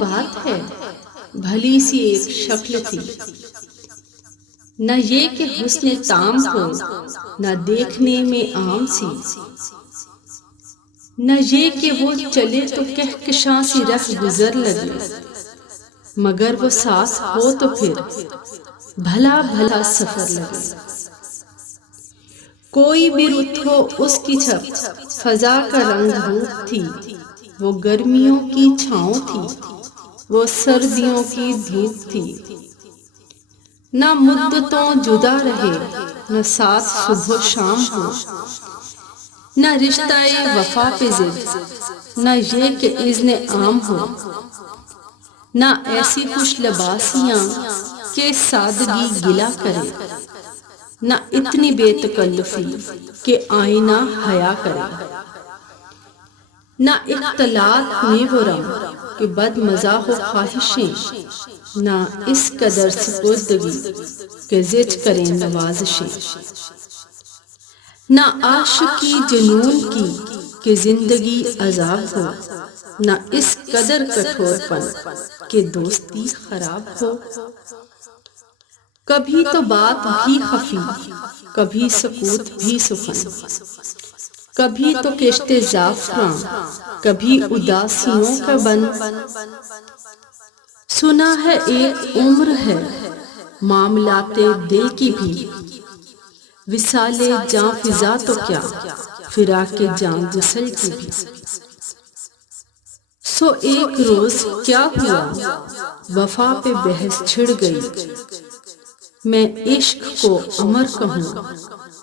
بات ہے، بھلی سی ایک شکل تھی، نہ یہ کہ حسن تام ہو، نہ دیکھنے میں عام سی، نہ یہ کہ وہ چلے تو کہکشاں سی رہ گزر لگے، مگر وہ ساتھ ہو تو پھر بھلا بھلا سفر لگے۔ کوئی بھی رت ہو اس کی چھپ فضا کا رنگ روپ تھی، وہ گرمیوں کی چھاؤں تھی، وہ سردیوں کی دھوپ تھی، نہ مدتوں جدا رہے، نہ ساتھ صبح و شام ہو، نہ رشتہ وفا پہ ضد، نہ یہ کہ اذن عام ہو، نہ ایسی خوش لباسیاں کہ سادگی گلا کرے، نہ اتنی بے تکلفی کہ آئینہ حیا کرے، نہ اختلاط میں وہ رنگ کہ بد مزہ ہو خواہشیں، نہ اس قدر سپردگی کہ زچ کریں نوازشیں، نہ عاشقی جنون کی کہ زندگی عذاب ہو، نہ اس قدر کٹھور پن کہ دوستی خراب ہو۔ کبھی تو بات بھی خفی، کبھی سکوت بھی سخن، کبھی تو کشت زعفراں، کبھی اداسیوں کا بن، سنا ہے ایک عمر ہے معاملات دل کی بھی، وصال جاں فضا تو کیا فراق جاں وصل کی بھی۔ سو ایک روز کیا ہوا وفا پہ بحث چھڑ گئی، میں عشق کو امر کہوں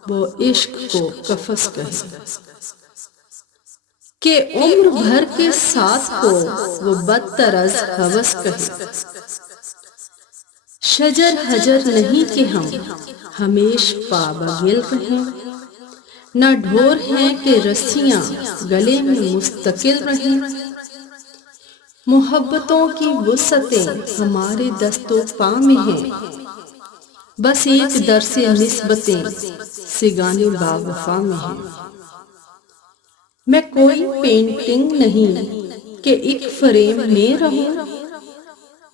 وہ عشق کو قفس کہے، کہ عمر بھر کے ساتھ ہو وہ بدتر از ہوس کہے، شجر حجر نہیں کہ ہم ہمیش پابگل رہیں، نہ ڈھور ہیں کہ رسیاں گلے میں مستقل رہیں، محبتوں کی وسعتیں ہمارے دست و پا میں ہیں، بس ایک در سے نسبتیں سگانے باوفا میں ہیں۔ میں کوئی پینٹنگ نہیں کہ ایک فریم میں رہوں،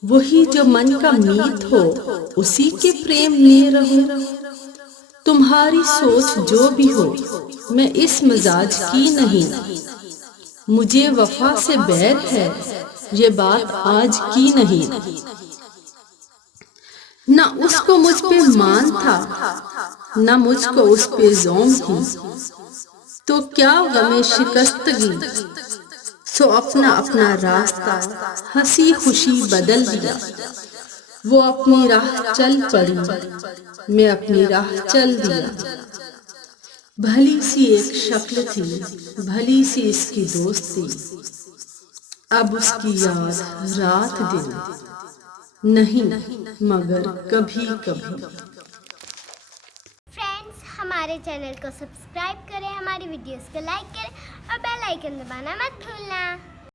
وہی جو من کا میت ہو اسی کے فریم میں رہوں، تمہاری سوچ جو بھی ہو میں اس مزاج کی نہیں، مجھے وفا سے بیر ہے یہ بات آج کی نہیں، نہ اس کو مجھ پہ مان تھا نہ مجھ کو اس پہ زوم تھی، تو کیا غم شکستگی، سو اپنا اپنا راستہ ہنسی خوشی بدل دیا، وہ اپنی راہ چل پڑی میں اپنی راہ چل دیا، بھلی سی ایک شکل تھی، بھلی سی اس کی دوستی، اب اس کی یاد رات دن نہیں مگر کبھی کبھی۔ فرینڈز ہمارے چینل کو سبسکرائب کریں، ہماری ویڈیوز کو لائک کریں اور بیل آئیکن دبانا مت بھولنا۔